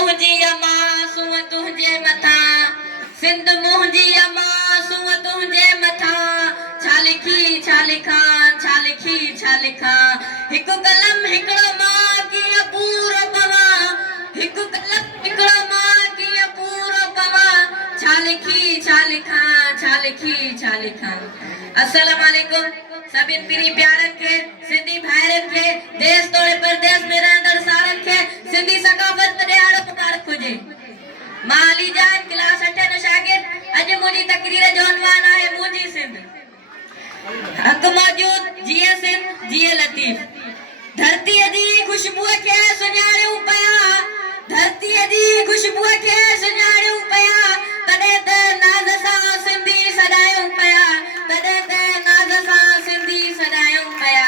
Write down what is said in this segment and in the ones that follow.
मुंहिंजी अमा सूअ तुंहिंजे मथां सिंध मुंहिंजी अमा सूअ तुंहिंजे मथां छा लिखी छा लिखां छा लिखी छा लिखां हिकु कलम हिकिड़ो मां कीअं पूरो पवां हिकु कलम हिकिड़ो मां कीअं पूरो पवां छा लिखी छा लिखां छा लिखी छा लिखां। अस्सलाम वालेकुम सभिनि पीरी प्यारनि खे सिंधी भाइरनि खे देश तोड़े परदेस में रहंदड़ सारनि खे सिंधी सकाफ़त में ॾियारो मुबारक हुजे। मां अली जान क्लास 8 जो शागिर्द। अॼु मुंहिंजी तकरीर जो उन्वान आहे मुंहिंजी सिंध। हक़ मौजूद जिए सिंध जिए लतीफ़। धरतीअ जी खुशबूअ खे सुञाणियूं पिया धरतीअ जी खुशबूअ खे सुञाणियूं पिया तॾहिं त नाज़ सां सिंधी सॾायूं पिया तॾहिं त नाज़ सां सिंधी सॾायूं पिया।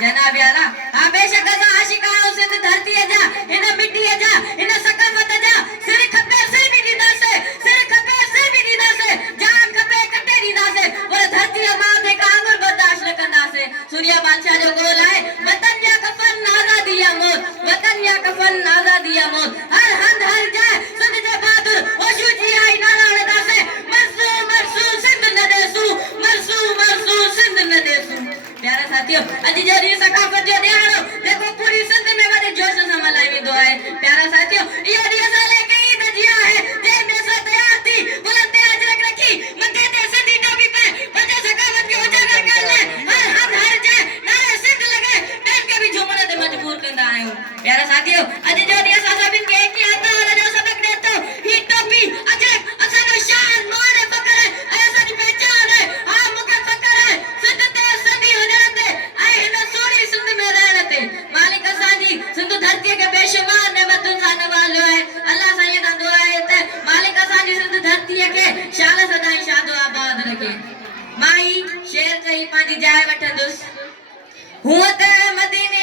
जनाब आला हा बेशक असां आशिक़ आहियूं सिंध धरतीअ जा हिन मिटीअ जा हिन सकाफ़त जा सिर खपे सिर बि ॾींदासीं सिर खपे सिर बि ॾींदासीं जान खपे कटे ॾींदासीं पर धरतीअ मां ते कांगुर बर्दाश्त न कंदासीं। सूर्या बादशाह जो गोल आहे वतन या कफन आज़ादी या मौत वतन या कफन आज़ादी या मौत हर हंध हर जाइ सिंध जे बहादुर होशू जी आई नारा हणंदासीं मरसू मरसू सिंध न ॾेसू मरसू मरसू सिंध न ॾेसू। प्यारा साथियों अॼु जो ॾींहुं सकाफ़त जो ॾियारो जेको पूरी सिंध में वॾे जोश सां मल्हायो वेंदो आहे। प्यारा साथियों इहो ॾींहुं असां लाइ कई त जीअं आहे जंहिंमें असां तयार थी बुलंद ते अजरक रखी मथे ते सिंधी टोपी पाए पंहिंजे सकाफ़त खे उजागर करण लाइ हर हंध हर जाइ नारे सिंध लॻाए ॿियनि खे बि झूमण ते मजबूर कंदा आहियूं। प्यारा साथियों अॼु जो ॾींहुं असां सभिनि खे एक हथ जो सबक़ ॾिए थो ही टोपी अजरक असांजो शान मान ऐं फ़ख्र आहे ऐं असांजी पहचान आहे। हा मूंखे फ़ख्र आहे सिंध ते सिंधी हुजण ते ऐं हिन सुहिणी सिंध में रहण ते। मालिक असांजी सिंध धरतीअ खे बेशुमार नेमतुनि सां नवाज़ियो आहे। अल्लाह सां इहा दुआ आहे त मालिक असांजी सिंध धरतीअ खे शान सदाईं शादो आबाद रखे। मां ई शेर चई पंहिंजी जाइ वठंदुसि हूअं त मदीने